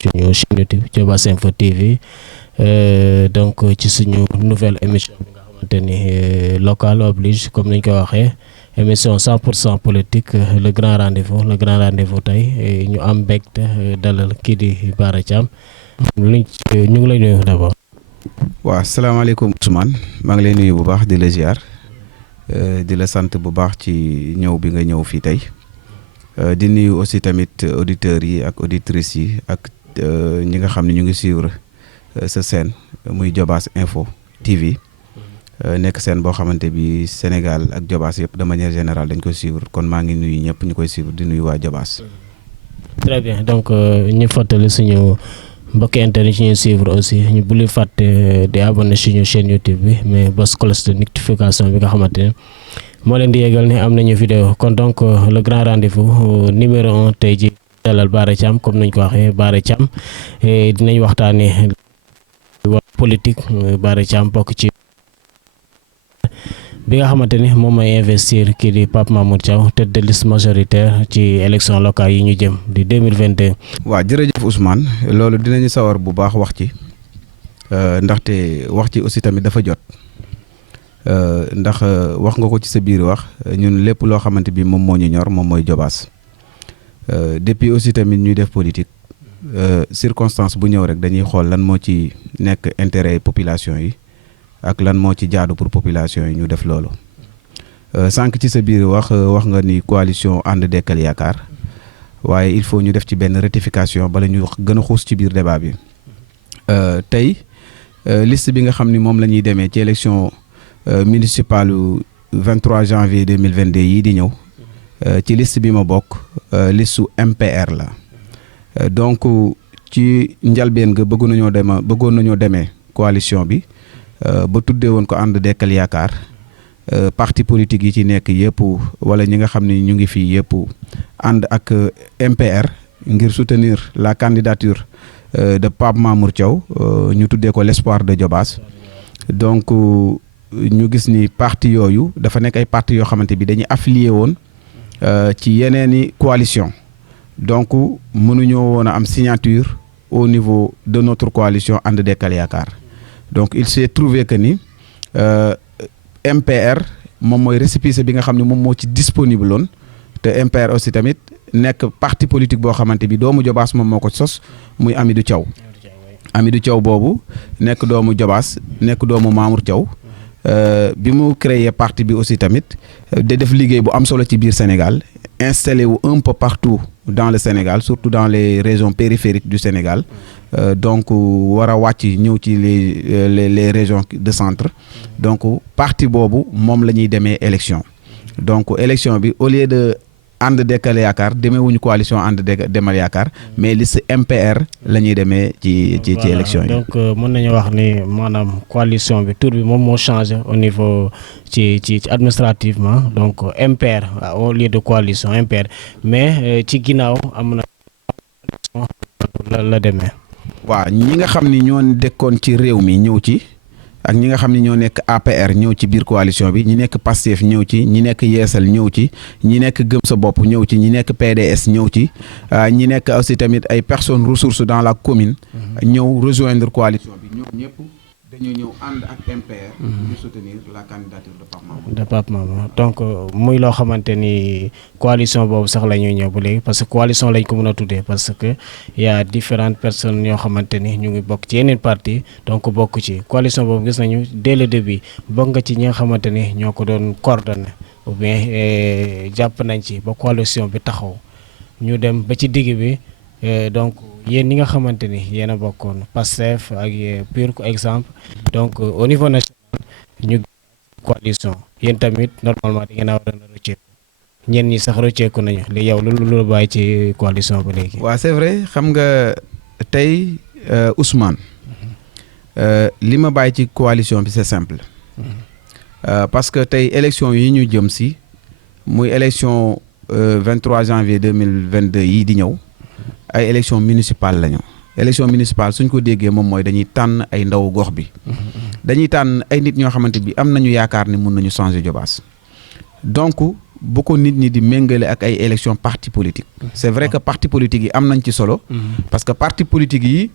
suñu chaîne YouTube Diobass Info TV donc ci suñu nouvelle émission bi nga xamante ni local oblige comme niñ ko waxee émission 100% politique le grand rendez-vous tey ñu am mbégte dalal kii di Bara Thiam ñu ngi lay nuyu d'abord. waaw salaamaaleykum Ousmane maa ngi lay nuyu bu baax di la ziar di la sant bu baax ci ñëw bi nga ñëw fii tey di nuyu aussi tamit auditeurs yi ak auditrices yi ak ñi nga xam ne ñu ngi suivre sa chaîne muy Diobass Info TV nekk scène boo xamante bi Sénégal ak Diobass yëpp de manière générale dañ koy suivre kon maa ngi nuyu ñëpp ñu koy suivre di nuyu waa Diobass. Très bien donc ñu fàttali suñu mbokki internet yi ñuy suivre aussi ñu bu ñu fàtte di abonné suñu chaîne YouTube bi mais bos cloche de notification bi nga xamante ne moo leen di yégal ne am nañu vidéo kon donc le grand rendez-vous numéro 1 tey ji dalal Bara Thiam comme nañ ko waxee Bara Thiam dinañ waxtaanee politique Bara Thiam bokk ci bi nga xamante ni moom mooy investir kii di Pape Mamour Thiaw tête de liste majoritaire ci élection locale yi ñu jëm di 2022. waaw jërëjëf Ousmane loolu dinañu sawar bu baax wax ci ndaxte wax ci aussi tamit dafa jot ndax wax nga ko ci sa biir wax ñun lépp loo xamante bi moom moo ñu ñor moom mooy Diobass depuis aussi tamit ñuy def politique circonstance bu ñëw rek dañuy xool lan moo ci nekk intérêt population yi ak lan moo ci jaadu pour population yi ñu def loolu sànq ci sa biir wax nga ni coalition ànd dekkal yaakaar waaye il faut ñu def ci benn rectification bala ñu gën a xuus ci biir débat bi tey liste bi nga xam ni moom la ñuy demee ci élection municipale 23 janvier 2022 yii di ñëw ci liste bi ma bokk liste su MPR la donc ci njalbeen ga bëggoon nañoo demee coalition bi ba tuddee woon ko ànd dekkal yaakaar parti politique yi ci nekk yëpp wala ñi nga xam ne ñu ngi fii yëpp ànd ak MPR ngir soutenir la candidature de Pape Mamour Thiaw ñu tuddee ko l'espoir de Diobass donc ñu gis ni parti yooyu dafa nekk ay parti yoo xamante bi dañuy affilié woon ci yeneeni coalition donc mënuñoo woon a am signature au niveau de notre coalition ànd dekkal yaakaar donc il s'est trouvé que ni MPR moom mooy récépissé bi nga xam ne moom moo ci disponible loon te MPR aussi tamit nekk parti politique boo xamante bi doomu Diobass moom moo ko sos muy Hamidou Thiaw boobu nekk doomu Diobass nekk doomu Mamour Thiaw bi mu créé parti bi aussi tamit da def liggéey bu am solo ci biir Sénégal installé wu un peu partout dans le Sénégal surtout dans les régions périphériques du Sénégal donc war a wàcc ñëw ci les régions de centre donc parti boobu moom la ñuy demee élection donc élection bi au lieu de ànd dekkal yaakaar demeewuñu coalition ànd demal yaakaar mais liste MPR la ñuy demee ci élection yi. donc mën nañu wax ni maanaam coalition bi tur bi moom moo changé au niveau ci administrativement donc MPR au lieu de coalition MPR mais ci ginnaaw am na la demee. waaw ñi nga xam ni ñoo dekkoon ci réew mi ñëw ci ak ñi nga xam ni ñoo nekk APR ñëw ci biir coalition bi ñi nekk Pastef ñëw ci ñi nekk Yeesal ñëw ci ñi nekk Gëm sa bopp ñëw ci ñi nekk PDS ñëw ci ñi nekk aussi tamit ay personnes ressources dans la commune ñëw rejoindre coalition bi ñoom ñëpp dañoo ñëw ànd ak MPR pour soutenir la candidature de Pape Mamour donc muy loo xamante ni coalition boobu sax la ñuy ñëw ba léegi parce que coalition lañ ko mën a tuddee parce que y a différentes personnes yoo xamante ni ñu ngi bokk ci yeneen parti donc bokk ci coalition boobu gis nañu dès le début bokk nga ci ñi nga xamante ni ñoo ko doon coordonné ou bien jàpp nañ ci ba coalition bi taxaw ñu dem ba ci digg bi donc yéen ñi nga xamante ni yéen a bokkoon Pastef ak PUR exemple donc au niveau national ñu coalition yéen tamit normalement di ngeen a war a rëcceeku ñenn ñi sax rëcceeku nañu li yow lu bàyyi ci coalition ba léegi. waaw c'est vrai xam nga tey Ousmane li ma bàyyi ci coalition bi c'est simple parce que tey élection yi ñu jëm si muy élection 23 janvier 2022 yii di ñëw ay élection municipale lañu élection municipale suñ ko déggee moom mooy dañuy tànn ay ndaw gox bi dañuy tànn ay nit ñoo xamante bi am nañu yaakaar ne mun nañu changer Diobass donc bu ko nit ñi di méngale ak ay élection parti politique c'est vrai que parti politique yi am nañ ci solo parce que parti politique yi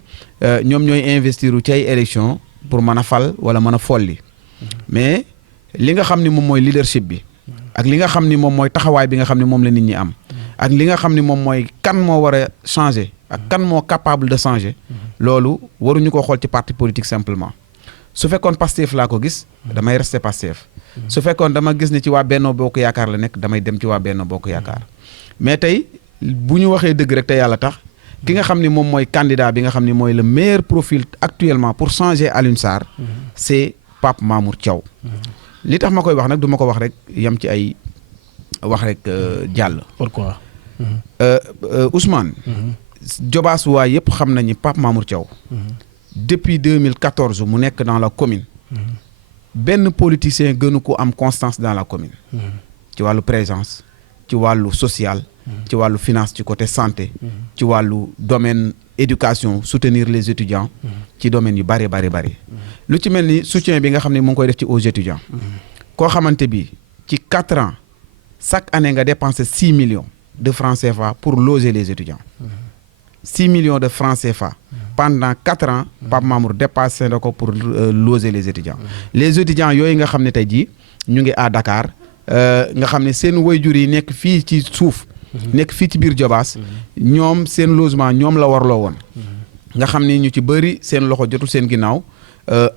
ñoom ñooy investir ci ay élection pour mën a fal wala mën a folli mais li nga xam ni moom mooy leadership bi ak li nga xam ni moom mooy taxawaay bi nga xam ni moom la nit ñi am ak li nga xam ni moom mooy kan moo war a changer ak kan moo capable de changer loolu waruñu ko xool ci parti politique simplement su fekkoon Pastef laa ko gis damay rester Pastef su fekkoon dama gis ne ci waa Benno Bokk Yaakaar la nekk damay dem ci waa Benno Bokk Yaakaar mais tey bu ñu waxee dëgg rek te yàlla tax ki nga xam ni moom mooy candidat bi nga xam ni mooy le meilleur profil actuellement pour changer Alioune Sarr c'est Pape Mamour Thiaw li tax ma koy wax nag du ma ko wax rek yam ci ay wax rek jàll. Pourquoi Ousmane Diobass waa yëpp xam nañu Pape Mamour Thiaw depuis 2014 mu nekk dans la commune benn politicien gënu ko am constance dans la commune ci wàllu présence ci wàllu social ci wàllu finance ci côté santé ci wàllu domaine éducation soutenir les étudiants ci domaine yu bari lu ci mel ni soutien bi nga xam ne mu ngi koy def ci aux étudiants koo xamante bi ci 4 ans chaque année nga dépenser 6 millions de francs CFA pour loger les étudiants 6 millions de francs CFA pendant 4 ans Pape Mamour dépassé na ko pour loger les étudiants yooyu nga xam ne tey jii ñu ngi à Dakar nga xam ne seen waajur yi nekk fii ci suuf nekk fii ci biir Diobass ñoom seen logement ñoom la warloo woon nga xam ni ñu ci bëri seen loxo jotul seen ginnaaw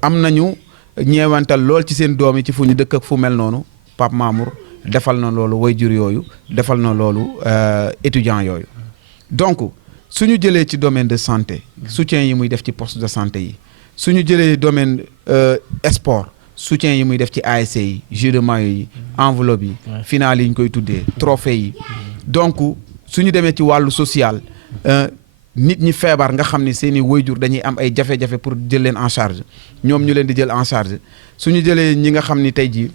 am nañu ñeewantal lool ci seen doom yi ci fu ñu dëkk ak fu mel noonu Pape Mamour defal na loolu waajur yooyu defal na loolu étudiants yooyu donc suñu jëlee ci domaine de santé soutien yi muy def ci poste de santé yi suñu jëlee domaine sport soutien yi muy def ci ASC yi jeux de maillot yi enveloppe yi finale yi ñu koy tuddee trophée yi donc suñu demee ci wàllu social nit ñi feebar nga xam ni seeni waajur dañuy am ay jafe-jafe pour jël leen en charge ñoom ñu leen di jël en charge suñu jëlee ñi nga xam ni tey jii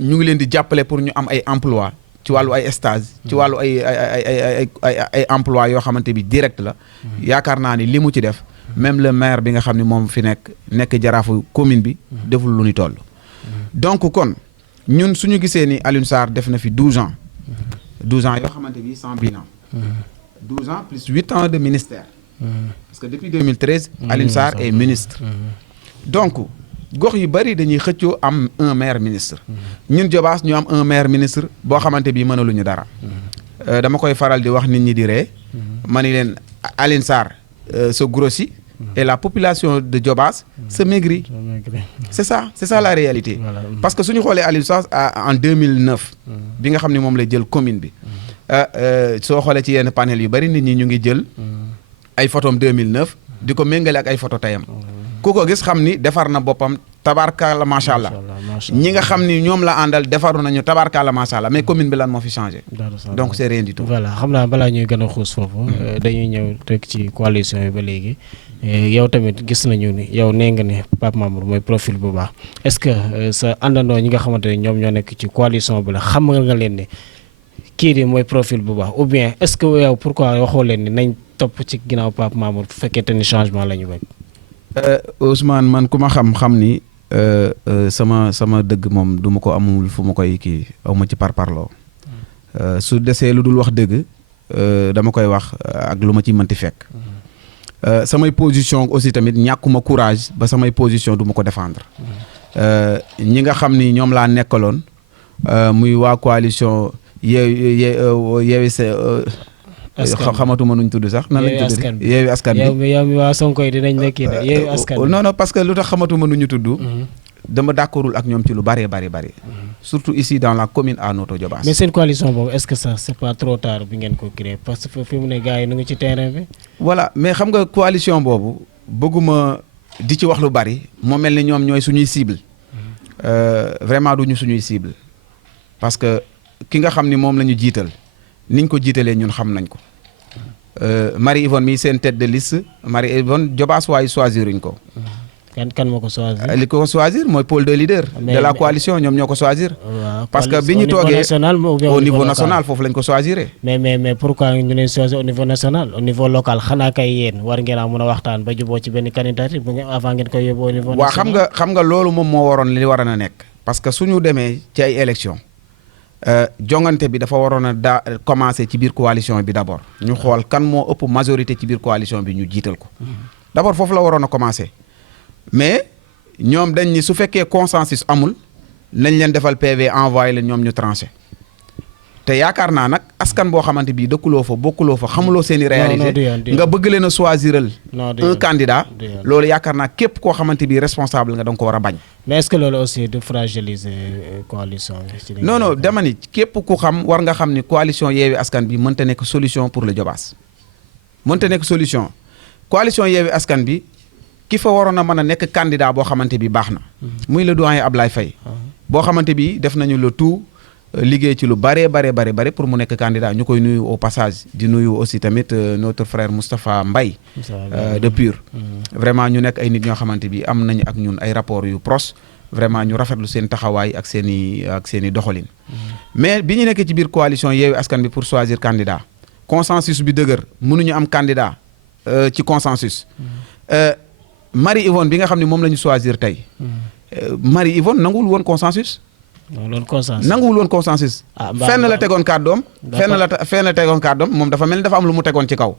ñu ngi leen di jàppale pour ñu am ay emploi ci wàllu ay stage ci wàllu ay emploi yoo xamante bi direct la yaakaar naa ni li mu ci def même le maire bi nga xam ne moom fi nekk jaraafu commune bi deful lu ni toll donc kon ñun suñu gisee ni Alioune Sarr def na fi 12 ans yoo xamante bi sans bilan 12 ans plus 8 ans de ministère parce que depuis 2013 Alioune Sarr est ministre donc gox yu bari dañuy xëccoo am un maire ministre ñun Diobass ñu am un maire ministre boo xamante bi mënaluñu dara dama koy faral di wax nit ñi di ree ma ni leen Alioune Sarr se grossit et la population de Diobass se maigrit c'est ça la réalité parce que suñu xoolee Alioune Sarr en 2009 bi nga xam ne moom lay jël commune bi soo xoolee ci yenn panel yu bari nit ñi ñu ngi jël ay photom 2009 di ko méngale ak ay photo tayam ku ko gis xam ni defar na boppam tabarkalla macha allah ñi nga xam ni ñoom la àndal defaru nañu tabarkalla macha allah mais commune bi lan moo fi changé donc c'est rien du tout. voilà xam naa balaa ñuy gën a xuus foofu dañuy ñëw rek ci coalition yi ba léegi yow tamit gis nañu ni yow nee nga ne Pape Mamour mooy profil bu baax est-ce que sa àndandoo ñi nga xamante ne ñoom ñoo nekk ci coalition bi la xam nga leen ne kii di mooy profil bu baax ou bien est-ce que yow pourquoi waxoo leen ni nañ topp ci ginnaaw Pape Mamour bu fekkee ni changement la ñu bañ. Ousmane man ku ma xam ni sama dëgg moom du ma ko amul fu ma koy kii aw ma ci parparloo su desee lu dul wax dëgg dama koy wax ak lu ma ci mënti fekk samay position aussi tamit ñàkkuma courage ba samay position du ma ko défendre ñi nga xam ni ñoom laa nekkaloon muy waa coalition yeewi xamatuma nuñ tudd sax nan lañ tudd yeewi askan bi yow mi waa Sonko yi dinañ nekk kii de yeewi askan bi non parce que lu tax xamatuma nu ñu tudd dama d'accordul ak ñoom ci lu bari surtout ici dans la commune à Notto Diobass. mais seen coalition boobu est-ce que ça c'est pas trop tard bi ngeen ko créer parce que fi mu ne gars yi nu ngi ci terrain bi. voilà mais xam nga coalition boobu bëgguma di ci wax lu bari moo mel ni ñoom ñooy suñuy cible vraiment duñu suñuy cible parce que ki nga xam ni moom la ñu jiital niñ ko jiitalee ñun xam nañ ko Marie Yvonne mi seen tête de liste Marie Yvonne Diobass waaye choisiruñ ko. kan moo ko choisir. li ko choisir mooy pôle de leader. de la coalition ñoom ñoo ko choisir. parce que bi ñu toogee au niveau national foofu lañ ko choisir. mais pourquoi ñu leen choisir au niveau national au niveau local xanaa kay yéen war ngeen a mën a waxtaan ba juboo ci benn candidature bu ngeen avant ngeen koy yóbbu au niveau national. waaw xam nga loolu moom moo waroon li waroon a nekk. parce que suñu demee ci ay élections jongante bi dafa waroon a commencer ci biir coalition bi d'abord ñu xool kan moo ëpp majorité ci biir coalition bi ñu jiital ko d'abord foofu la waroon a commencer mais ñoom dañ ni su fekkee consensus amul nañ leen defal PV envoyé leen ñoom ñu tranché te yaakaar naa nag askan boo xamante bii dëkkuloo fa bokkuloo fa xamuloo seen i réalité nga bëgg leen a choisiral un candidat loolu yaakaar naa képp koo xamante bii responsable nga danga ko war a bañ. mais est-ce que loolu aussi de fragiliser coalition bi. non non dama ni képp ku xam war nga xam ni coalition Yewwi Askan bi mënta nekk solution pour le Diobass mënta nekk solution coalition Yewwi Askan bi ki fa waroon a mën a nekk candidat boo xamante bi baax na. muy le doyen Ablaye Faye. boo xamante bi def nañu le tout. liggéey ci lu bare pour mu nekk candidat ñu koy nuyu au passage di nuyu aussi tamit notre frère Moustapha Mbaye de PUR vraiment ñu nekk ay nit ñoo xamante bi am nañu ak ñun ay rapports yu proches vraiment ñu rafetlu seen taxawaay ak seen i doxalin mais bi ñu nekkee ci biir coalition Yewwi Askan bi pour choisir candidat consensus bi dëgër mënuñu am candidat ci consensus Marie Yvonne bi nga xam ne moom la ñu choisir tey Marie Yvonne nanguwul woon consensus nanguwul woon consensus fenn la tegoon kàddoom fenn la tegoon kàddoom moom dafa mel ni dafa am lu mu tegoon ci kaw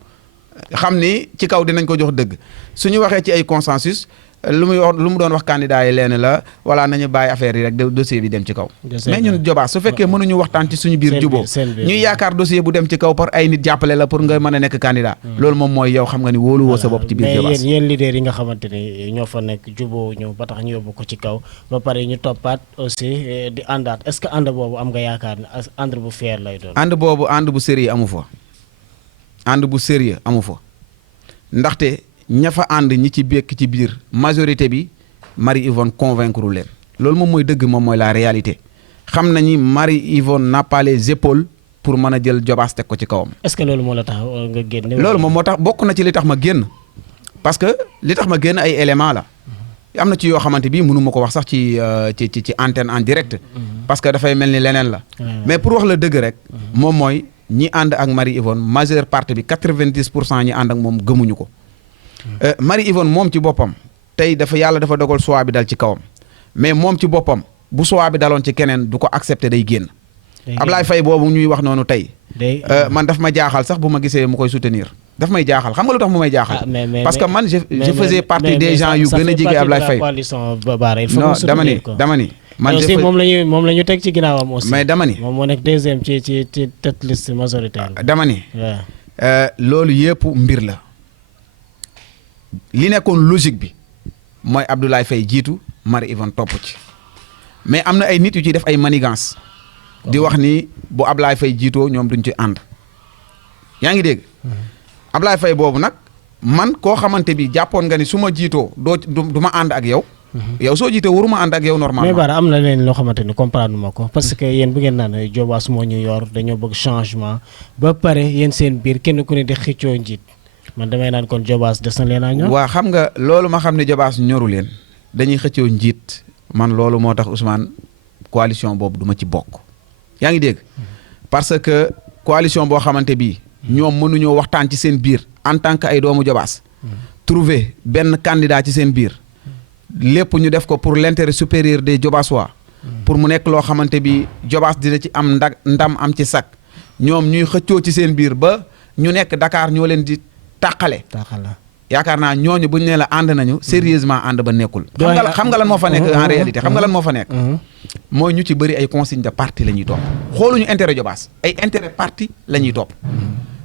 xam ni ci kaw dinañ ko jox dëgg suñu waxee ci ay consensus lu mu doon wax candidat yi leen la voilà nañu bàyyi affaire yi rek dossier bi dem ci kaw mais ñun Diobass su fekkee mënuñu waxtaan ci suñu biir juboo ñuy yaakaar dossier bu dem ci kaw par ay nit jàppale la pour nga mën a nekk candidat loolu moom mooy yow xam nga ni wóolu woo sa bopp ci biir Diobass mais yéen leader yi nga xamante ni ñoo fa nekk juboo ñu ba tax ñu yóbbu ko ci kaw ba pare ñu toppaat aussi di àndaat est-ce que ànd boobu am nga yaakaar ne ànd bu fair lay doon ànd boobu ànd bu sérieux amu fa ànd bu sérieux amu fa ndaxte ña fa ànd ñi ci bekk ci biir majorité bi Marie Yvonne convaincre leen loolu moom mooy dëgg moom mooy la réalité xam nañu Marie Yvonne n'a pas les épaules pour mën a jël Diobass teg ko ci kawam. est-ce que loolu moo la tax nga génn. loolu moom moo tax bokk na ci li tax ma génn parce que li tax ma génn ay éléments la am na ci yoo xamante bi mënu ma ko wax sax ci antenne en direct parce que dafay mel ni leneen la mais pour wax la dëgg rek moom mooy ñi ànd ak Marie Yvonne majeure partie bi 90% ñi ànd ak moom gëmuñu ko. Marie Yvonne moom ci boppam tey yàlla dafa dogal choix bi dal ci kawam mais moom ci boppam bu choix bi daloon ci keneen du ko accepter day génn Ablaye Faye boobu ñuy wax noonu tey man daf ma jaaxal sax bu ma gisee mu koy soutenir daf may jaaxal xam nga lu tax mu may jaaxal parce que man je faisais partie des gens yu gën a jege Ablaye Faye non dama ni man aussi moom la ñu teg ci ginnaawam aussi mais dama ni moom moo nekk deuxième ci tête liste majoritaire dama ni loolu yëpp mbir la li nekkoon logique bi mooy Abdoulaye Faye jiitu Marie Yvonne topp ci mais am na ay nit yu ci def ay manigance di wax ni bu Abdoulaye Faye jiitoo ñoom duñ ci ànd yaa ngi dégg Abdoulaye Faye boobu nag man koo xamante bi jàppoon nga ni su ma jiitoo du ma ànd ak yow yow soo jiitee waruma ànd ak yow normalement mais Bara am na leen loo xamante ni comprendre ma ko parce que yéen bu ngeen naan Diobass moo ñu yor dañoo bëgg changement ba pare yéen seen biir kenn ku ne di xëccoo njiit man damay naan kon Diobass des na leen a ñor. waaw xam nga loolu ma xam ne Diobass ñoru leen dañuy xëccoo njiit man loolu moo tax Ousmane coalition boobu du ma ci bokk. yaa ngi dégg parce que coalition boo xamante bi ñoom mënuñoo waxtaan ci seen biir en tant que ay doomu Diobass trouver benn candidat ci seen biir lépp ñu def ko pour l'intérêt supérieur des Diobassois pour mu nekk loo xamante bi Diobass dina ci am ndam am ci sac ñoom ñuy xëccoo ci seen biir ba ñu nekk Dakar ñoo leen di tàqale yaakaar naa ñooñu buñ ne la ànd nañu sérieusement ànd ba nekkul xam nga lan moo fa nekk en réalité xam nga lan moo fa nekk mooy ñu ci bëri ay consigne de parti la ñuy topp xooluñu intérêt Diobass ay intérêt parti la ñuy topp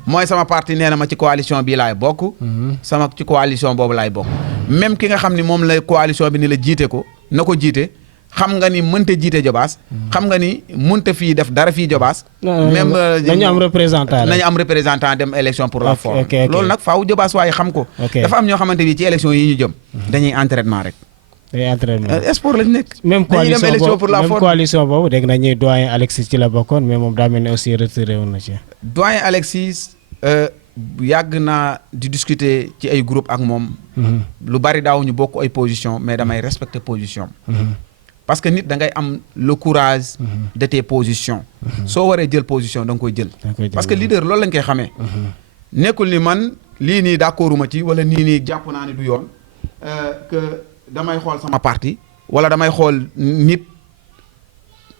mooy sama parti nee na ma ci coalition bii laay bokk sama ci coalition boobu laay bokk même ki nga xam ni moom la coalition bi ni la jiite ko na ko jiite xam nga ni mënta jiite Diobass xam nga ni mënta fii def dara fii Diobass même nañu am représentant dem élection pour la forme loolu nag faaw Diobass waaye xam ko dafa am ñoo xamante bi ci élection yi ñu jëm dañuy entraînement rek sport lañ nekk même coalition boobu dégg nañu doyen Alexis ci la bokkoon mais moom daa mel ne aussi retiré woon na ci doyen Alexis yàgg naa di discuter ci ay groupe ak moom lu bari daaw ñu bokk ay position mais damay respecter position parce que nit da ngay am le courage de tes positions soo waree jël position da nga koy jël parce que leader loolu lañ koy xamee nekkul ni man lii nii d'accorduma ci wala nii jàpp naa ne du yoon que damay xool sama parti wala damay xool nit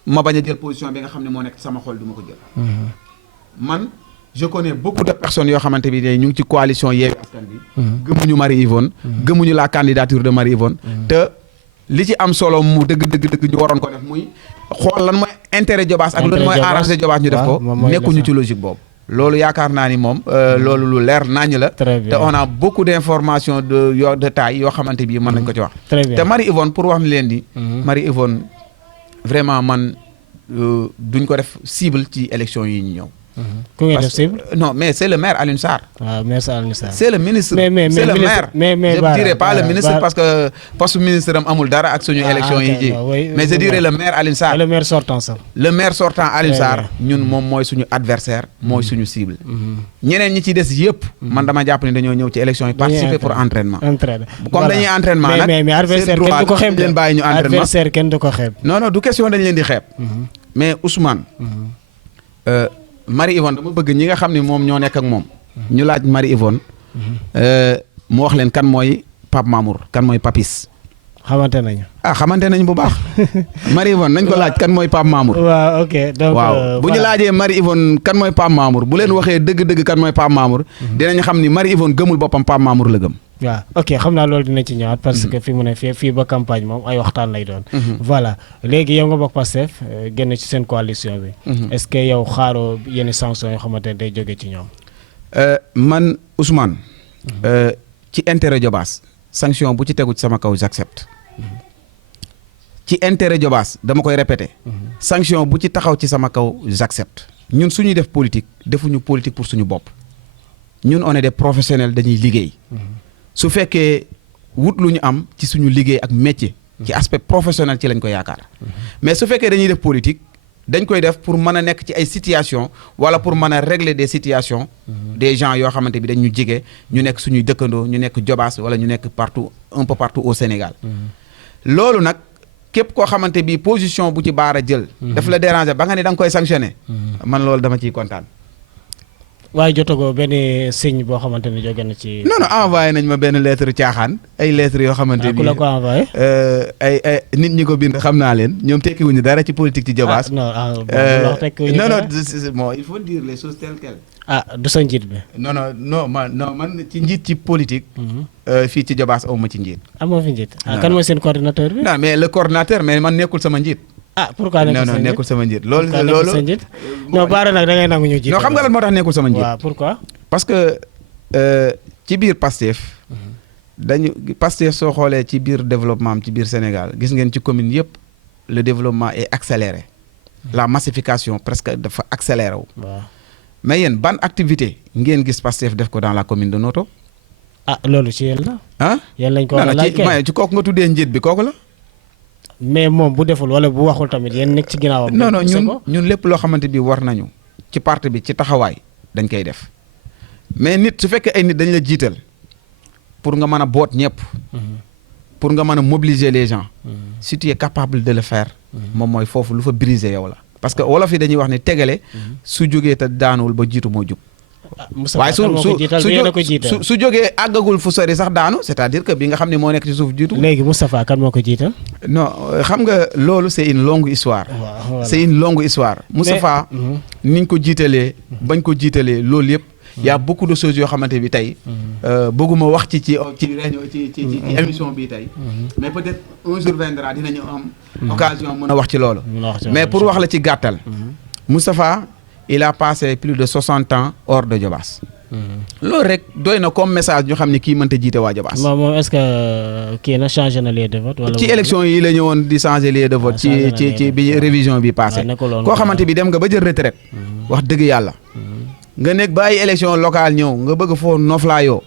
ma bañ a jël position bi nga xam ne moo nekk sama xol du ma ko jël. man je connais beaucoup de personnes yoo xamante bi ñu ngi ci coalition Yewwi Askan Wi. gëmuñu Marie-Yvonne. gëmuñu la candidature de Marie-Yvonne. te li ci am solo mu dëgg ñu waroon ko def muy xool lan mooy intérêt Diobass ak lan mooy arrangé Diobass ñu def ko nekkuñu ci logique boobu. loolu yaakaar naa ni moom loolu lu leer nañ la. te on a beaucoup d'informations de taille yoo xamante bi mën nañ ko ci wax. te Marie-Yvonne pour wax ni leen di. Marie-Yvonne vraiment man duñ ko def cible ci élection yi ñu ñëw. ku ngeen def cible non mais c'est le maire Alioune Sarr. waaw maire Alioune Sarr. c'est le ministre c'est le maire. je dirais pas le ministre parce que poste ministre am amul dara ak suñu élection yi ji. mais je dirais le maire Alioune Sarr. le maire sortant sax. le maire sortant Alioune Sarr ñun moom mooy suñu adversaire mooy suñu cible. ñeneen ñi ci des yëpp. man dama jàpp ne dañoo ñëw ci élection yi participer pour entraînement. comme dañuy entraînement nag. mais adversaire kenn du ko xeeb leen bàyyi ñu entraînement adversaire kenn du ko xeeb. non du question dañ leen di xeeb. mais Ousmane. Marie-Yvonne dama bëgg ñi nga xam ne moom ñoo nekk ak moom. ñu laaj Marie-Yvonne. mu wax leen kan mooy Pape Mamour kan mooy Papis. xamante nañu. xamante nañ bu baax. Marie-Yvonne nañ ko laaj kan mooy Pape Mamour. waaw ok donc waaw bu ñu laajee Marie-Yvonne kan mooy Pape Mamour bu leen waxee dëgg-dëgg kan mooy Pape Mamour. dinañ xam ni Marie-Yvonne gëmul boppam Pape Mamour la gëm. waaw ok xam naa loolu dina ci ñëwaat parce que fi mu ne fii ba campagne moom ay waxtaan lay doon. voilà léegi yow nga bokk Pastef génn ci seen coalition bi. est-ce que yow xaaroo yenn sanctions yoo xamante ne day jóge ci ñoom. man Ousmane. ci intérêt Diobass sanction bu ci tegu ci sama kaw j'accepte. ci intérêt Diobass dama koy répéter. sanction bu ci taxaw ci sama kaw j'accepte. ñun suñuy def politique defuñu politique pour suñu bopp. ñun on est des professionnels dañuy liggéey. su fekkee wut lu ñu am ci suñu liggéey ak métier. ci aspect professionnel ci lañ ko yaakaar. mais su fekkee dañuy def politique dañ koy def pour mën a nekk ci ay situations wala pour mën a régler des situations. des gens yoo xamante bi dañ ñu jege ñu nekk suñuy dëkkandoo ñu nekk Diobass wala ñu nekk partout un peu partout au Sénégal. loolu nag képp koo xamante bi position bu ci baara jël. daf la déranger ba nga ne da nga koy sanctionner. man loolu dama ciy kontaan. waaye jotagoo benn signe boo xamante ne jóge na ci. non envoyé nañ ma benn lettre caaxaan ay lettres yoo xamante ni ku la ko envoyé. ay nit ñi ko bind xam naa leen ñoom tekkiwuñu dara ci politique ci Diobass. non bon il faut dire les choses telles quelles. du sa njiit bi. non man ci njiit ci politique. fii ci Diobass aw ma ci njiit. amoo fi njiit. kan mooy seen coordinateur bi. non mais le coordinateur mais man nekkul sama njiit. pourquoi nekkul sama njiit loolu non baara nag da ngay nangu ñu jiite. non xam nga lan moo tax nekkul sama njiit. waaw pourquoi. parce que ci biir Pastef Pastef soo xoolee ci biir développement am ci biir Sénégal gis ngeen ci commune yëpp le développement est accéléré. la massification presque dafa accéléré wu. waaw mais yéen ban activité ngeen gis Pastef def ko dans la commune de Noto. loolu ci yéen la. yéen lañ ko war a laaj kay ci kooku nga tuddee njiit bi kooku la. mais moom bu deful wala bu waxul tamit yéen nekk ci ginnaawam. non ñun lépp loo xamante bi war nañu ci parti bi ci taxawaay dañ koy def mais nit su fekkee ay nit dañ la jiital pour nga mën a boot ñëpp. pour nga mën a mobiliser les gens. si tu es capable de le faire. moom mooy foofu lu fa briser yow la. parce que wolof yi dañuy wax ne tegale. su jógee te daanuwul ba jiitu moo jub. waaye su jógee àggagul fu sori sax daanu c'est-à-dire que bi nga xam ne moo nekk ci suuf jiitu. léegi Moustapha kan moo ko jiital. non xam nga loolu c'est une longue histoire. c'est une longue histoire. Moustapha niñ ko jiitalee. bañ ko jiitalee loolu yëpp. y a beaucoup de choses yoo xamante bi tey. bëgguma wax ci réunion ci émission bi tey. mais peut-être un jour viendra dinañu am. occasion mën a wax ci loolu. mais pour wax la ci gàttal. Moustapha il a passé plus de 60 ans hors de Diobass. loolu rek doy na comme message ñu xam ne kii mënta jiite waa Diobass. moom est-ce que kii na changé na lieu de vote. wala ci élection yi la ñëwoon di changer lieu de vote. ci bi révision bi passé. koo xamante bi dem nga ba jël retraite. wax dëgg yàlla. nga nekk ba ay élection locale ñëw nga bëgg foo noflaayoo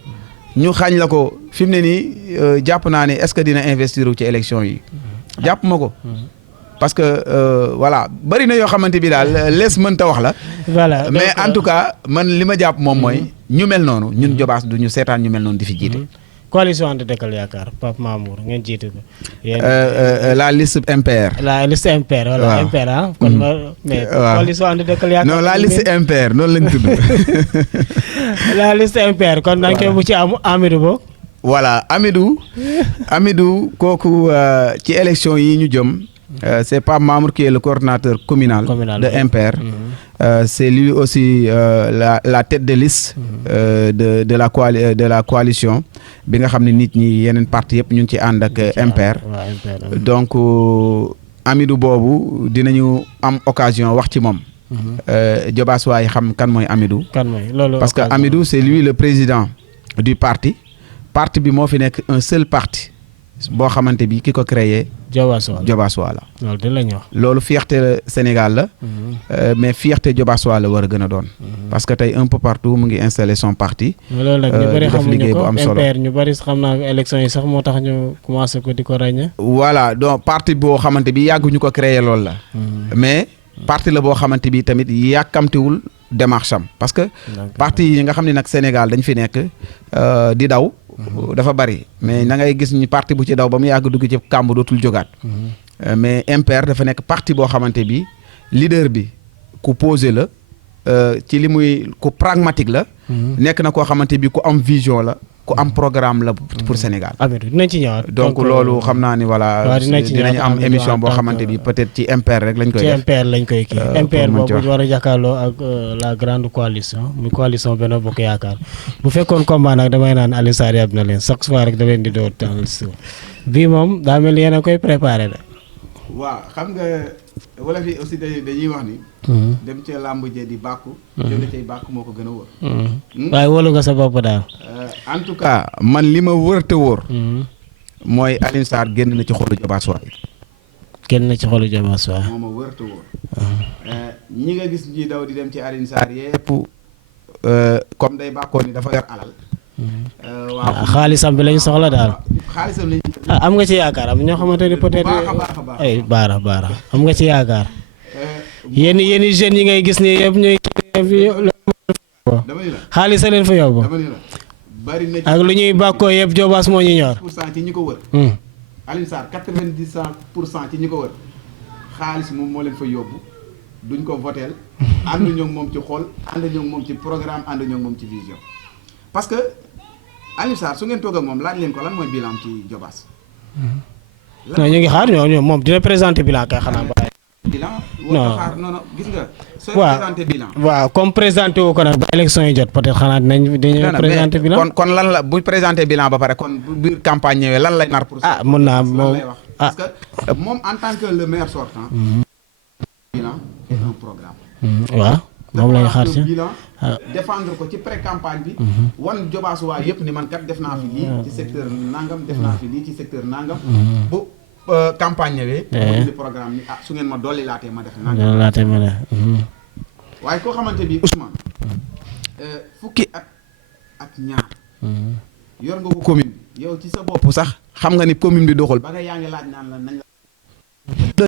ñu xañ la ko fi mu ne nii jàpp naa ne est-ce que dina investir ci élection yi. jàpp ma ko. parce que voilà bari na yoo xamante bi daal lees mënta wax la. voilà mais en tout cas man li ma jàpp moom mooy. ñu mel noonu ñun Diobass du ñu seetaan ñu mel noonu di fi jiite. coalition ànd Dekkal Yaakaar Pape Mamour ngeen jiite ko. la liste MPR. la liste MPR voilà. waaw MPR ah. kon mais coalition ànd Dekkal Yaakaar. non la liste MPR noonu lañ tudd. la liste MPR kon dañ koy bu ci am Amidou Bo. voilà Amidou kooku ci élection yi ñu jëm. c'est Pape Mamour qui est le coordinateur communal de MPR. C'est lui aussi la tête de liste de la coalition bi nga xam ne nit ñi yeneen parti yëpp ñu ngi ci ànd ak MPR. Donc Amidou boobu dinañu am occasion wax ci moom. Diobass waay xam kan mooy Amidou. Parce que Amidou c'est lui le président du parti bi moo fi nekk un seul parti boo xamante bi ki ko créé Diobass waa la loolu fierté Sénégal la mais fierté Diobass waa la war a gën a doon parce que tey un peu partout mu ngi installé son parti loolu nag ñu bëri xamuñu ko am solo MPR ñu bëri xam naa élection yi sax moo tax ñu commencé ko di ko ràññee voilà donc parti boo xamante bi yàgguñu ko créé loolu la mais parti la boo xamante bi tamit yàkkamtiwul démarche am parce que parti yi nga xam ne nag Sénégal dañ fi nekk di daw dafa bari mais na ngay gis ñu parti bu ci daw ba mu yàgg dugg ci kàmb dootul jógaat mais MPR dafa nekk parti boo xamante bi leader bi ku posé la ci li muy ku pragmatique la nekk na koo xamante bi ku am vision la ku am programme la pour Sénégal. dinañ ci ñëwaat donc loolu xam naa ni voilà dinañ am émission boo xamante bi peut-être ci MPR rek lañ koy def. ci MPR lañ koy kii MPR boobu war a jàkkaarloo ak la grande coalition muy coalition Benno Bokk Yaakaar bu fekkoon combat nag damay naan Alioune Sarr yab na leen chaque fois rek da leen di door temps bii moom daa mel ni yéen a koy préparé la. waaw xam nga wala fi aussi dañuy wax ni. dem ca làmb je di bàkku. jóge cay bàkku moo ko gën a wóor. waaye wóolu nga sa bopp daal. en tout cas man li ma wóor te wóor. mooy Alioune Sarr génn na ci xolu Diobass waay. génn na ci xolu Diobass waay. moo ma wóor te wóor. ñi nga gis ñuy daw di dem ci Alioune Sarr yépp comme day bàkkoo ni dafa yor alal. waaw xaalisam bi lañ soxla daal. xaalisam lañ. am nga ci yaakaar am ñoo xamante ni peut-être. ay baara am nga ci yaakaar. yéen jeunes yi ngay gis ni yëpp ñuy. xaalis a leen fa yóbbu. bari na ak lu ñuy bàkkoo yëpp Diobass moo ñu ñor. % ci ñi ko wër. Alioune Sarr 90% ci ñi ko wër xaalis moom moo leen fa yóbbu duñ ko voteel ànduñoo moom ci xool ànduñoo moom ci programme ànduñoo moom ci vision parce que Alioune Sarr su ngeen toog ak moom laaj leen ko lan mooy bilan ci Diobass. non ñu ngi xaar ñoo moom dina présenter bilan kay xanaa ba. bilan non gis nga. soo waaw présenter bilan. waaw comme présenté wu ko nag ba élection yi jot peut-être xanaa dañu présenter bilan. kon lan la bu présenter bilan ba pare kon bu biir campagne ñëwee lan lay nar pour. mun naa moom lay wax parce que moom en tant que le maire sortant. bilan est un programme. waaw moom lañu xaar ci bilan défendre ko ci pré campagne bi. wan Diobass waa yëpp ni man kat def naa fi lii ci secteur nangam def naa fi lii ci secteur nangam. bu campagne ñëwee. mu programme ni su ngeen ma dolli laatee ma def nangam. laatee ma def. waaye koo xamante bi Ousmane. fukki at ak ñaar. yor nga ko commune bi yow ci sa bopp sax xam nga ni commune bi doxul ba nga yaa ngi laaj naan la nañ la.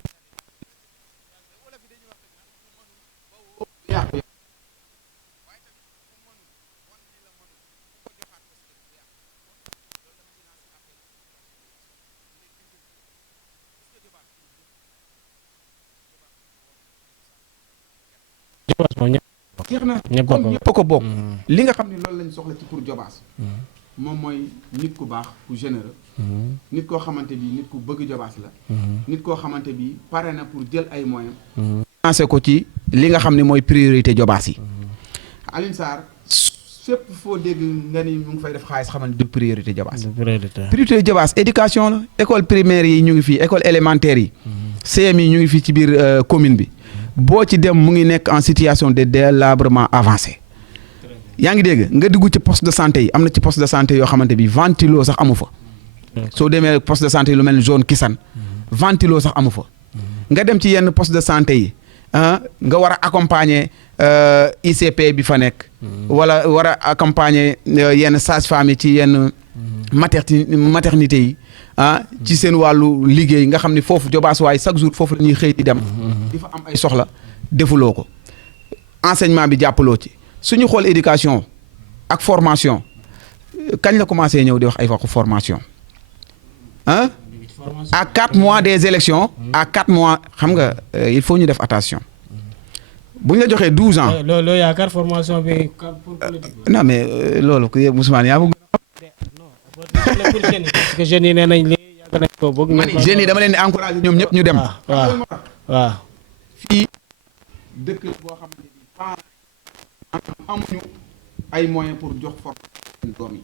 ñëpp ko bokk li nga xam ne loolu lañ soxla ci pour Diobass moom mooy nit ku baax ku généreux nit koo xamante bi nit ku bëgg Diobass la nit koo xamante bi pare na pour jël ay moyens financé ko ci li nga xam ne mooy priorité Diobass yi Alioune Sarr fépp foo dégg nga ni mu ngi fay def xaalis xamante du priorité Diobass priorité Diobass éducation la école primaire yi ñu ngi fii école élémentaire yi CM yi ñu ngi fii ci biir commune bi boo ci dem mu ngi nekk en situation de délabrement avancé yaa ngi dégg nga dugg ci poste de santé yi am na ci poste de santé yoo xamante bi ventilo sax amu fa soo demee poste de santé yi lu mel ni zone Kisane ventilo sax amu fa nga dem ci yenn poste de santé yi nga war a accompagner ICP bi fa nekk wala war a accompagner yenn sage-femme yi ci yenn maternité yi ci seen wàllu liggéey nga xam ne foofu Diobass waay chaque jour foofu la ñuy xëy di dem di fa am ay soxla defuloo ko enseignement bi jàppaloo ci suñu xool éducation ak formation kañ la commencé ñëw di wax ay waxu formation à 4 mois des élections à 4 mois xam nga il faut ñu def attention bu ñu la joxee 12 ans. loolu yaakaar formation bi pour politique. non mais loolu Ousmane yaa bëgg. parce que jeunes yi nee nañ li nañ ko bëgg. man jeunes yi dama leen di encouragé ñoom ñëpp ñu dem. waaw fii dëkk la boo xamante ni parents amuñu ay moyens pour jox formation doom yi.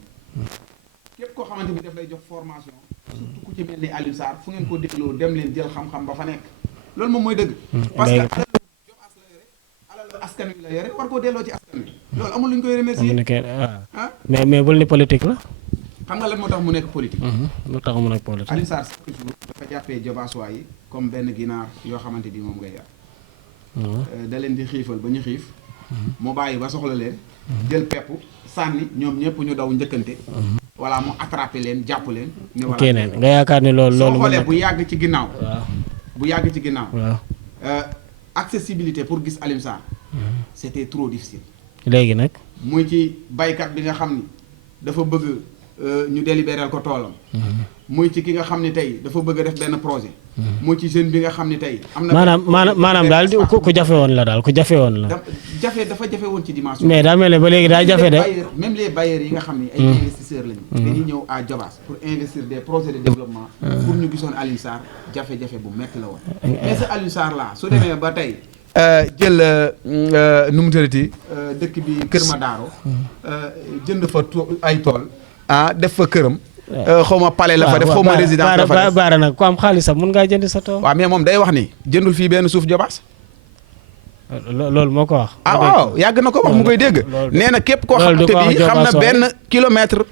képp koo xamante ni daf lay jox formation. surtout ku ci mel ni Alioune Sarr fu ngeen ko dégloo dem leen jël xam-xam ba fa nekk. loolu moom mooy dëgg. parce que alalu askan wi la yore war koo delloo ci askan wi. loolu amul lu ñu koy remercier. mais bul ni politique la. xam nga lan moo tax mu nekk politique. lu tax mu nekk politique. Alioune Sarr chaque jour dafa jàppee Jobaas yi comme benn ginaar yoo xamante ni moom ngay yar. da leen di xiifal ba ñu xiif. mu bàyyi ba soxla leen. jël pepp sànni ñoom ñëpp ñu daw njëkkante. voilà mu attrapé leen jàpp leen. ni wala keneen nga yaakaar ni loolu. soo xoolee bu yàgg ci ginnaaw. bu yàgg ci ginnaaw. accessibilité pour gis Alioune Sarr. c'était trop difficile. léegi nag. muy ci baykat bi nga xam ni dafa bëgg ñu délibérer ko toolam. muy ci ki nga xam ni tey dafa bëgg a def benn projet. muy ci jeune bi nga xam ni tey. am na maanaam daal ku jafe woon la daal ku jafe woon la. dafa jafe woon ci dimension. mais daa mel ne ba léegi daa jafe de. même les bailleurs yi nga xam ni ay investisseurs lañu. dañuy ñëw à Jobaas pour investir des projets de développement. pour ñu gisoon Alioune Sarr jafe-jafe bu métti la woon. mais ce Alioune Sarr là su demee ba tey. jël nu mu tërati dëkk bi Kër Madaro. jënd fa ay tool. def fa këram. xaw ma palais la fa def xaw ma résidence la fa def baara nag ku am xaalisam mun ngaa jënd sa tool. waaw mais moom day wax ni jëndul fii benn suuf Jobaas. loolu moo ko wax. waaw yàgg na ko wax mu koy dégg. nee na képp koo xamante bi xam na benn kilomètre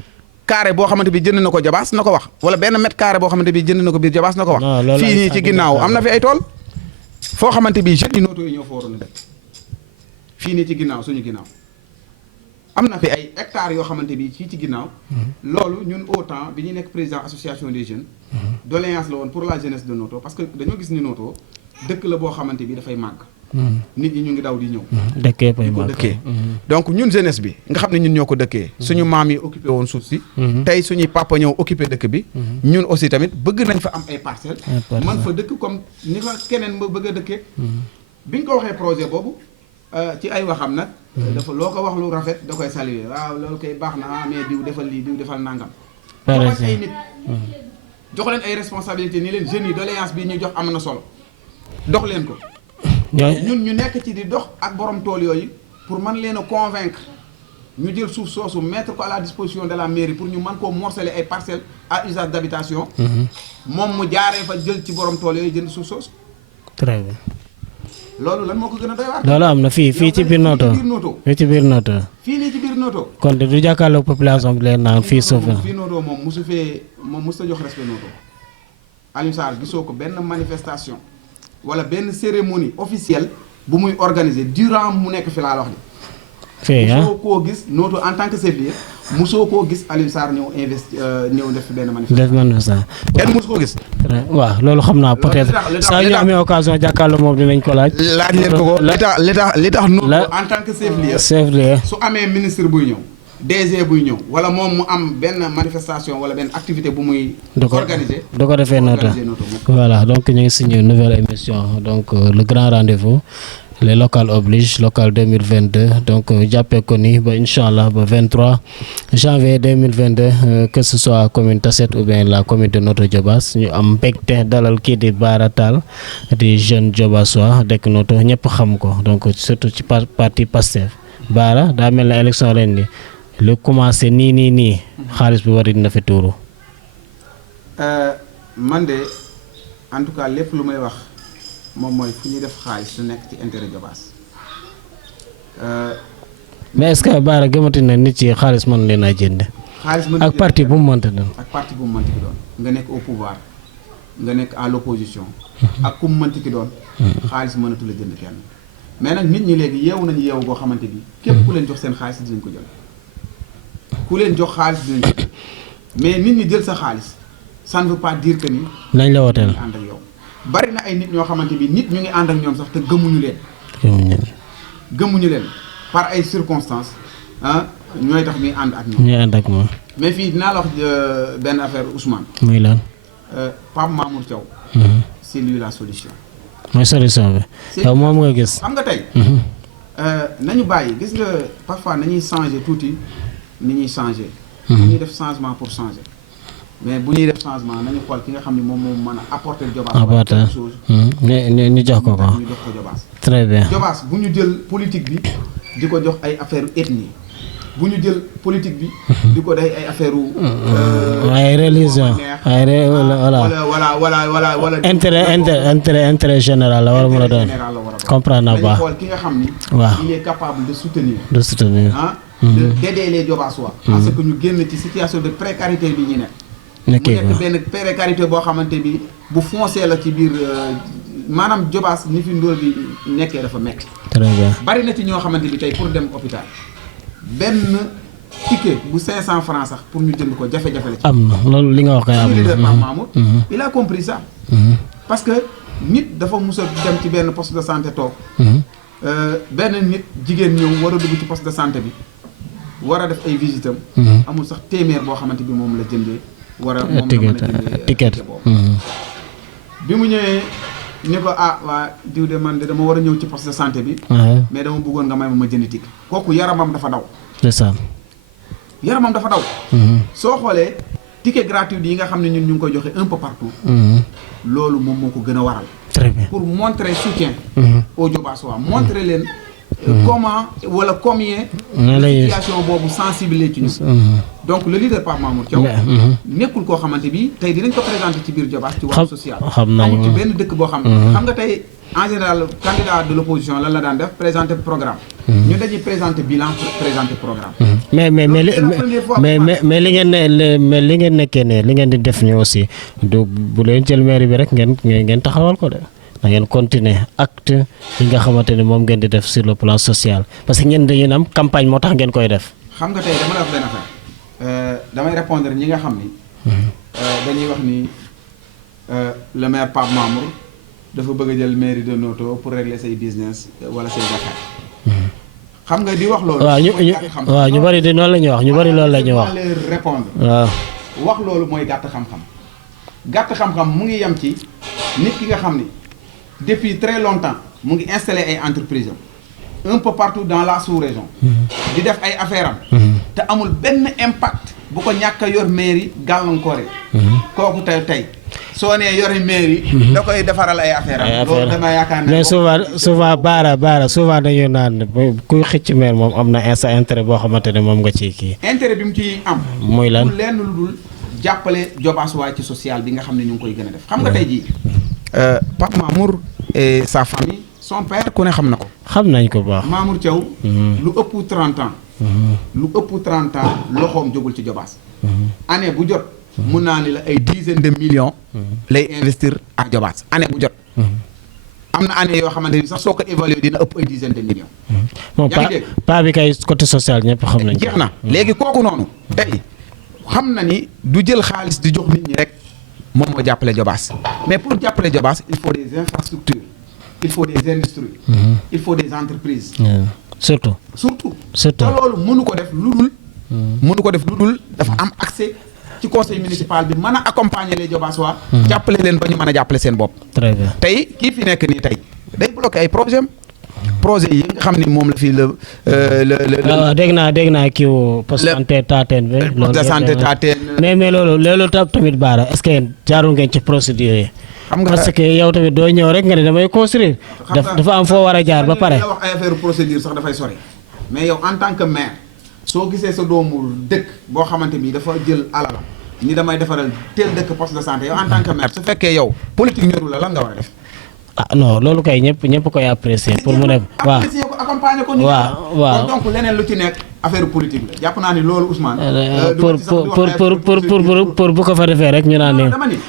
carré boo xamante bi jënd na ko Jobaas na ko wax. wala benn mètre carré boo xamante bi jënd na ko biir Jobaas na ko wax. fii nii ci ginnaaw am na fi ay tool. foo xamante bi jeunes yi nooto yi ñoo fa waroon a def fii nii ci ginnaaw suñu ginnaaw am na fi ay hectares yoo xamante bi fii ci ginnaaw. loolu ñun au temps bi ñuy nekk président association des jeunes. doléance la woon pour la jeunesse de Noto parce que dañoo gis ni Noto dëkk la boo xamante bi dafay màgg. nit ñi ñu ngi daw di ñëw. dëkkee pay màgg dëkkee. donc ñun jeunesse bi nga xam ne ñun ñoo ko dëkkee. suñu maam yi occupé woon suuf si. tey suñuy papa ñëw occupé dëkk bi. ñun aussi tamit bëgg nañ fa am ay parcelles. man fa dëkk comme ni fa keneen ma bëgg a dëkkee. biñ ko waxee projet boobu ci ay waxam nag. dafa loo ko wax lu rafet da koy saluer waaw loolu koy baax na mais diw defal lii diw defal nangam. jox ay nit. jox leen ay responsabilité ni leen jeunes yi doléance bii ñu jox am na solo dox leen ko. ñun ñu nekk ci di dox ak borom tool yooyu pour mën leen a convaincre ñu jël suuf soosu mettre ko à la disposition de la mairie pour ñu mën koo morceler ay parcelles à usage d'habitation. moom mu jaaree fa jël ci borom tool yooyu jënd suuf soosu. très bien. loolu lan moo ko gën a doy waar. loolu am na fii ci biir Noto. fii ci biir Noto. fii nii ci biir Noto. kon de du jàkkaarloog population bi leen naan fii suuf la. fii Noto moom mosu ta jox respect Noto. Alioune Sarr gisoo ko benn manifestation wala benn cérémonie officielle bu muy organiser durant mu nekk fi laa wax ni. fii musoo koo gis Noto en tant que chef-lieu musoo koo gis Alioune Sarr ñëw def benn manifestation. kenn musu koo gis. waaw loolu xam naa peut-être saa ñu amee occasion jàkkaarloo moom dinañ ko laaj. laaj leen ko li tax Noto en tant que chef-lieu su amee ministre buy ñëw DG buy ñëw wala moom mu am benn manifestation wala benn activité bu muy organiser da ko defee Noto voilà donc ñu ngi signé nouvelle émission donc le grand rendez-vous les locales obligent local 2022 donc jàppee ko ni ba incha allah ba 23 janvier 2022 que ce soit commune Tassette ou bien la commune de Noto Diobass ñu am mbégte dalal kii di Bara Tall di jeune Diobassois dëkk Noto ñëpp xam ko donc surtout ci parti Pastef Bara daa mel na élection ren ni lu commencé nii xaalis bi wari dina fi tuuru. man de en tout cas lépp lu may wax moom mooy fu ñuy def xaalis su nekk ci intérêt Diobass. mais est-ce que Bara gëmati na nit yi xaalis mën leen a jënd. ak parti bu mu mënti doon. ak parti bu mu mënti ki doon nga nekk au pouvoir nga nekk à l'opposition. ak ku mu mënti ki doon. xaalis mënatu la jënd kenn. mais nag nit ñi léegi yeewu nañu yeewu boo xamante bi képp ku leen jox seen xaalis dinañ ko jël. ku leen jox xaalis dinañ ko jël mais nit ñi jël sa xaalis ça ne veut pas dire que ni. nañ la wooteel ànd ak yow. bari na ay nit ñoo xamante bi nit ñu ngi ànd ak ñoom sax te gëmuñu leen. gëmuñu leen par ay circonstances ñooy tax ñuy ànd ak ñoom. ñuy ànd ak moom. mais fii dinaa la wax benn affaire Ousmane. muy lan. Pape Mamour Thiaw. c'est lui la solution. mooy solution bi. yow moom nga gis. xam nga tey. nañu bàyyi gis nga parfois nañuy changer tuuti ni ñuy changer. ñuy def changement pour changer. mais bu ñuy def changement nañu xool ki nga xam ne moom moo mën a apporter Diobass apporter quelque chose. ñu jox ko ko. ñu jox ko Diobass. très bien. Diobass bu ñu jël politique bi di ko jox ay affaire ethnie bu ñu jël politique bi. di ko day ay affaire ay religion ay wala intérêt général la war a mën a doon. comprendre naa baax xool ki nga xam ni. waaw il est capable de soutenir. d'aider les Diobassois. parce que ñu génn ci situation de précarité bi ñu nekk. mu nekk benn précarité boo xamante bi bu foncé la ci biir maanaam Diobass ni fi ndóol bi nekkee dafa metti. très bien. bari na ci ñoo xamante bi tey pour dem hôpital benn ticket bu 500 francs sax pour ñu jënd ko jafe-jafe la ci. am na loolu li nga wax kay am leader Pape Mamour il a compris ça. parce que nit dafa mus a dem ci benn poste de santé toog. benn nit jigéen ñëw war a dugg ci poste de santé bi war a def ay visitam amul sax téeméer boo xamante bi moom la jëndee. war a moom la mën a jëndee ticket boobu. bi mu ñëwee ni ko waa diw de man de dama war a ñëw ci poste de santé bi. mais dama bëggoon nga may ma jënd ticket. kooku yaramam dafa daw. ndeysaan. yaramam dafa daw. soo xoolee ticket gratuit yi nga xam ne ñun ñu ngi koy joxe un peu partout. loolu moom moo ko gën a waral. très bien pour montrer soutien. aux Diobassois montrer leen. comment wala combien. situation boobu sensibiliser ci ñu. donc le leader Pape Mamour Thiaw. nekkul koo xamante bi tey dinañ ko présenter ci biir Diobass ci wàllu social. xam nañu amul ci benn dëkk boo xam ne. xam nga tey en général candidat de l'opposition lan la daan def présenter programme. ñu dañuy présenter bilan présenter programme. mais li ngeen ne mais li ngeen nekkee ne li ngeen di def ni aussi du bu leen jël mairie bi rek ngeen taxawal ko de. da ngeen continuer acte yi nga xamante ne moom ngeen di def sur le plan social parce que ngeen dañu am campagne moo tax ngeen koy def. xam nga tey dama la wax benn affaire damay répondre ñi nga xam ni. dañuy wax ni le maire Pape Mamour dafa bëgg a jël mairie de Noto pour régler say business wala say affaires. xam nga di wax loolu. waaw ñu bari de noonu la ñuy wax ñu bari loolu la ñuy wax. répondre waaw wax loolu mooy gàtt xam-xam. gàtt xam-xam mu ngi yem ci nit ki nga xam ni. depuis très longtemps mu ngi installé ay entreprises un peu partout dans la sous-région. di def ay affaires am. te amul benn impact bu ko ñàkk a yor mairie gàllankoore. kooku tey soo nee yori mairie. da koy defaral ay affaires am. loolu dama yaakaar ne. mais souvent baara souvent dañuy naan kuy xëcc maire moom am na sa intérêt boo xamante ne moom nga ciy kii. intérêt bi mu ciy am. muy lan lenn lu dul jàppale Diobass waa ci social bi nga xam ne ñu ngi koy gën a def. xam nga tey jii. Pape Mamour et sa famille son père ku ne xam na ko. xam nañ ko baax. Mamour Thiaw. lu ëpp 30 ans. lu ëpp 30 ans loxoom jógul ci Diobass. année bu jot. mun naa ni la ay dizaines de millions. lay investir ak Diobass année bu jot. am na année yoo xamante ni sax soo ko évalué dina ëpp ay dizaines de millions. moom pa bi kay côté social ñëpp xam nañ ko. jeex na léegi kooku noonu. tey xam na ni du jël xaalis di jox nit ñi rek. moom moo jàppale Diobass mais pour jàppale Diobass il faut des infrastructures il faut des industries. il faut des entreprises. surtout te loolu mënu ko def lu dul dafa am accès ci conseil municipal bi mën a accompagner les Diobassois. jàppale leen ba ñu mën a jàppale seen bopp. très bien tey kii fi nekk nii tey day bloqué ay projet yi nga xam ni moom la fii dégg naa kii wu poste de santé Tateen bi. poste de santé Tateen. mais loolu tamit baara est-ce que jaarul ngeen ci procédure yi. xam nga parce que yow tamit doo ñëw rek nga ne damay construire. dafa am foo war a jaar ba pare. la wax ay affaire procédure sax dafay sori. mais yow en tant que maire soo gisee sa doomu dëkk boo xamante bi dafa jël alalam ni damay defaral tel dëkk poste de santé yow en tant que maire su fekkee yow politique ñorul la lan nga war a def. non loolu kay ñëpp koy apprécier pour mu ne waaw apprécier ko accompagner ko. waaw donc leneen lu ci nekk affaire politique la jàpp naa ni loolu Ousmane. pour bu ko fa defee rek ñu naan ne.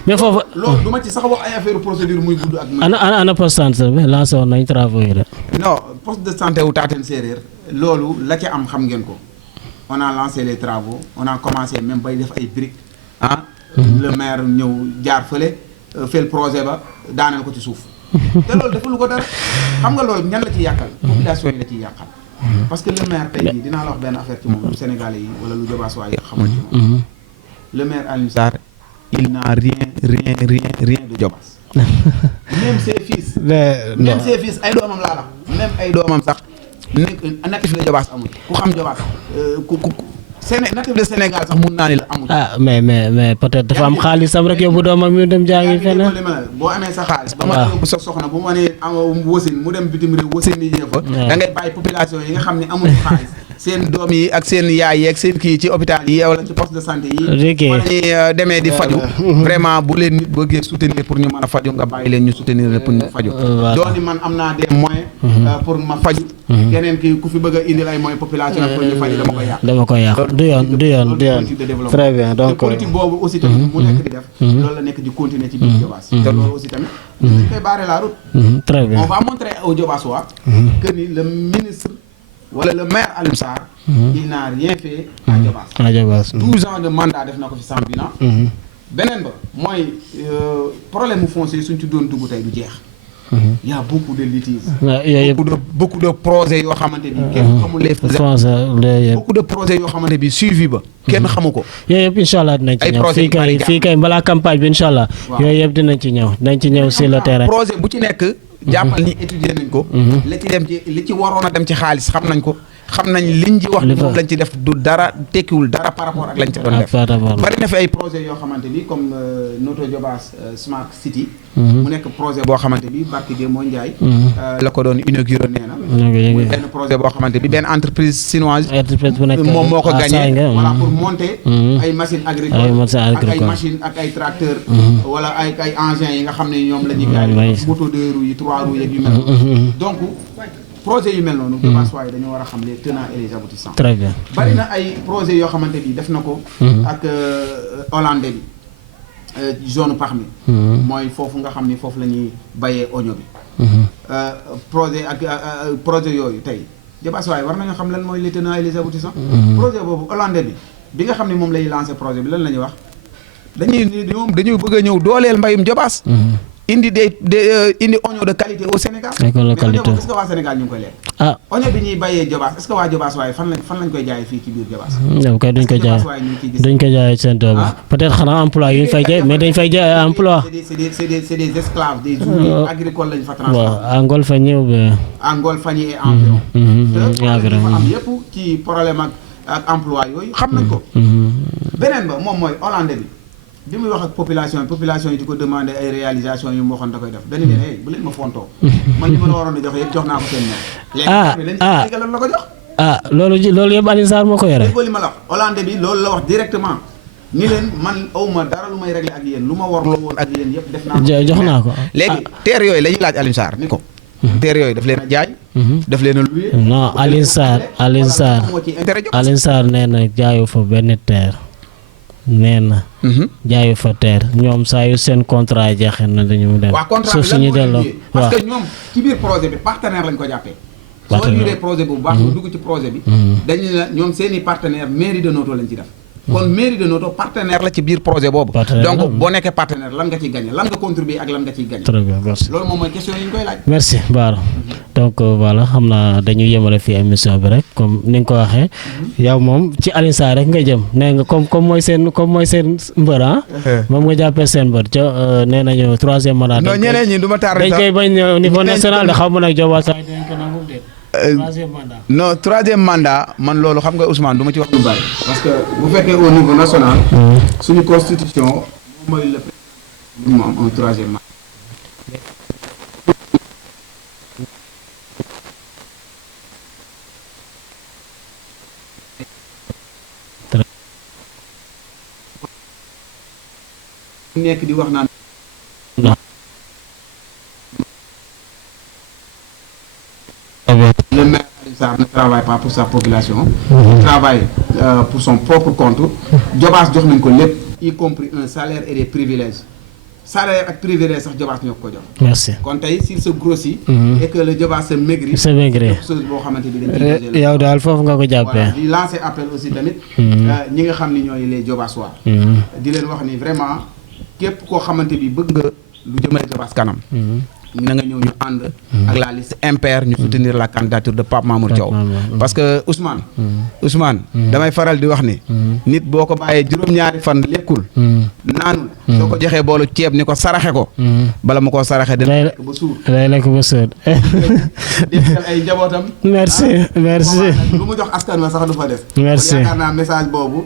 mais foofu loolu du ma ci sax wax ay affaire procédure muy gudd ak. ana poste de santé bi lancé woon nañ travaux yi de. non poste de santé wu Tateen Séeréer loolu la ca am xam ngeen ko on a lancé les travaux on a commencé même bay def ay briques le maire ñëw jaar fële fel projet ba daaneel ko ci suuf. te loolu dafa lu ko dara xam nga loolu ñan la ci yàqal population yi la ciy yàqal parce que le maire tey jii dinaa la wax benn affaire ci moom lu Sénégalais yi wala lu Diobassois yi xamul ci moom le maire Alioune Sarr il n'a rien de Diobass même ses fils ay doomam laa la même ay doomam sax natif la Diobass amul ku xam Diobass natif de Sénégal sax mun naa ni la amul. mais peut-être dafa am xaalisam rek yóbbu doomam yu dem jàngi feneen. boo amee sa xaalis ba ma yóbbu sa soxna bu ma nee wasin mu dem bitim réew wasin yi fa da ngay bàyyi population yi nga xam ne amuñu xaalis seen doom yi ak seen yaay yi ak seen kii ci hôpital yi wala ci poste de santé yi fa lañuy demee di faju vraiment bu leen nit bëggee soutenir pour ñu mën a faju nga bàyyi leen ñu soutenir leen pour ñu faju dooni man am naa des moyens pour ma faju keneen kii ku fi bëgg a indil ay moyens population pour ñu faju dama koy yàq du yoon très bien donc politique boobu aussi tamit mu nekk di def loolu la nekk di continuer ci biir Diobass te loolu aussi tamit dañ koy barrer la route très bien on va montrer aux Diobassois que ni le ministre wala le maire Alioune Sarr il n'a rien fait à Diobass 12 ans de mandat def na ko fi sans bilan beneen ba mooy problème mu foncier suñ ci doon dugg tey du jeex il y a beaucoup de litiges beaucoup de projets yoo xamante ni kenn xamul les beaucoup de projets yoo xamante bi suivi ba kenn xamu ko yooyu yëpp incha allah dinañ ci ñëw fii kay balaa campagne bi incha allah yooyu yëpp dinañ ci ñëw sur le terrain projet bu ci nekk jàppal ni étudier nañ ko li ci waroon a dem ci xaalis xam nañ ko xam nañ liñ ci wax moom lañ ci def du dara tekkiwul dara par rapport ak lañ ci doon def bari na fi ay projet yoo xamante bi comme Notto Diobass Smart City mu nekk projet boo xamante bi barki dee moo Ndiaye la ko doon inauguré nee na muy benn projet boo xamante bi benn entreprise chinoise moom moo ko gagné voilà pour monter ay machines agricoles ak ay machines ak ay tracteurs wala ay engins yi nga xam ne ñoom la ñuy gaay moto deux roues yi trois roues yeeg yu mel donc projet yu mel noonu Diobass waaye dañoo war a xam les tenants et les aboutissants très bien bari na ay projet yoo xamante bi def na ko ak hollandais bi zone pax mi mooy foofu nga xam ni foofu la ñuy bayee oignon bi projet ak projet yooyu tey Diobass waaye war nañoo xam lan mooy les tenants et les aboutissants projet boobu hollandais bi nga xam ne moom lay lancé projet bi lan la ñuy wax dañuy bëgg a ñëw dooleel mbayum Diobass indi indi oignon de qualité au Sénégal mais oignon est-ce que waa Sénégal ñu ngi koy lekk oignon bi ñuy bayee Diobass est-ce que waa Diobass waaye fan lañ koy jaayee fii ci biir Diobass kay duñ ko jaay seen doom peut-être xanaa emploi yu ñu fay jaay mais dañ fay jaay emploi c'est des esclaves des ouvriers agricoles lañ fa transformé à Ngolfani à Ngolfani et environ te am yëpp ci problème ak emploi yooyu xam nañ ko beneen ba moom mooy hollandais bi muy wax ak population yi di ko demander ay réalisation yu mu waxoon da koy def dañu ne bu leen ma fontoo man li ma la waroon a jox yëpp jox naa ko seen léegi lan la ko jox loolu yëpp Alioune Sarr moo ko yore li ma la wax hollandais bi loolu la wax directement ni leen man awma dara lu may régler ak yéen lu ma warloo woon ak yéen yëpp def naa ko jox naa ko léegi terre yooyu la ñuy laaj Alioune Sarr ni ko terre yooyu daf leen a jaay daf leen a loué non Alioune Sarr nee na jaayu fa benn terre nee na jaayu fa terre ñoom saa yu seen contrat jeexee na dañu dem suuf suñu delloo parce que ñoom ci biir projet bi partenaire lañ ko jàppee soo liiree projet bu baax nga dugg ci projet bi dañu la ñoom seeni partenaire mairie de Notto lañ ci def kon mairie de Notto partenaire la ci biir projet boobu donc boo nekkee partenaire lan nga ciy gagné lan nga contribuer ak lan nga ciy gagné très bien merci loolu moom mooy question yi ñu koy laaj merci Bara donc voilà xam naa dañuy yemale fii émission bi rek comme ni nga ko waxee yow moom ci Alioune Sarr rek nga jëm nee nga comme mooy seen mbër moom nga jàppee seen mbër nee nañu troisième mandat non ñeneen ñi du ma tardé dañ koy bañ niveau national de xaw ma nag Diobass dañ ko nangu de non troisième mandat man loolu xam nga Ousmane du ma ci wax lu bari parce que bu fekkee au niveau national suñu constitution moom mooy le président mu am un troisième mandat nekk di wax naan le maire Alioune Sarr ne travaille pas pour sa population il travaille pour son propre compte Diobass jox nañ ko lépp y compris un salaire et des privilèges salaire ak privilège sax Diobass ñoo ko jox merci kon tey s'il se grossit et que le Diobass se maigrit chose boo xamante ni dañ yow daal foofu nga ko jàppee di lancer appel aussi tamit ñi nga xam ni ñooy les Diobassois di leen wax ni vraiment képp koo xamante bi bëgg nga lu jëmale Diobass kanam na nga ñëw ñu ànd ak la liste impaire ñu soutenir la candidature de Pape Mamour Thiaw parce que Ousmane damay faral di wax ni nit boo ko bàyyee juróom-ñaari fan lekkul naanul soo ko joxee boolu ceeb ni ko saraxe ko bala mu koo saraxe dina lekk ba suur day lekk ba suur defal ay njabootam merci lu mu jox askan wa sax du fa def merci yaakaar naa message boobu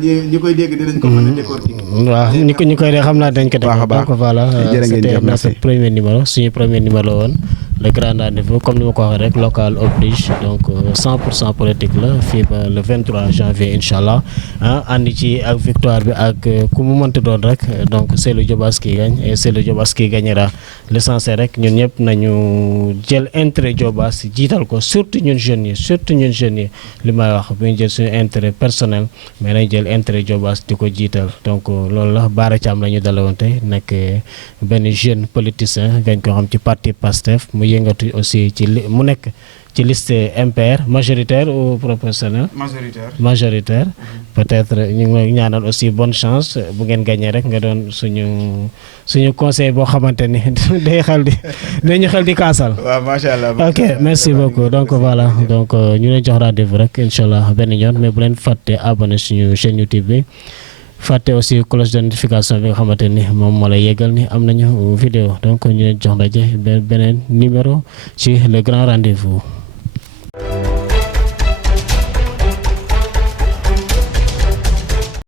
ñi koy dégg dinañ ko mën a décortiquer waaw ñi koy dee xam naa dañ ko def donc voilà c'était notre premier numéro suñu premier numéro woon le grand rendez-vous comme ni ma ko waxee rek local oblige donc 100% politique la fii ba le 23 janvier incha allah ànd ci ak victoire bi ak ku mu mënti doon rek donc c'est le Diobass qui gagne et c'est le Diobass qui gagnera l'essentiel rek ñun ñëpp nañu jël intérêt Diobass jiital ko surtout ñun jeunes yi li may wax bu ñu jël suñu intérêt personnel mais nañ jël intérêt Diobass di ko jiital donc loolu la Bara Thiam la ñu dalawante nekk benn jeune politicien gañ ko xam ci parti PASTEF mu yëngatu aussi ci mu nekk ci liste MPR majoritaire ou proportionnel majoritaire peut-être ñu ngi ñaanal aussi bonne chance bu ngeen gagné rek nga doon suñu conseil boo xamante ni dañu xel di kaasal. waaw macha allah. ok merci beaucoup donc voilà donc ñu leen jox rendez-vous rek incha allah benn yoon mais bu leen fàtte abonné suñu chaîne YouTube bi fàtte aussi cloche de notification bi nga xamante ni moom moo lay yeggal ni am nañu vidéo donc ñu leen jox ndaje beneen numéro ci le grand rendez-vous.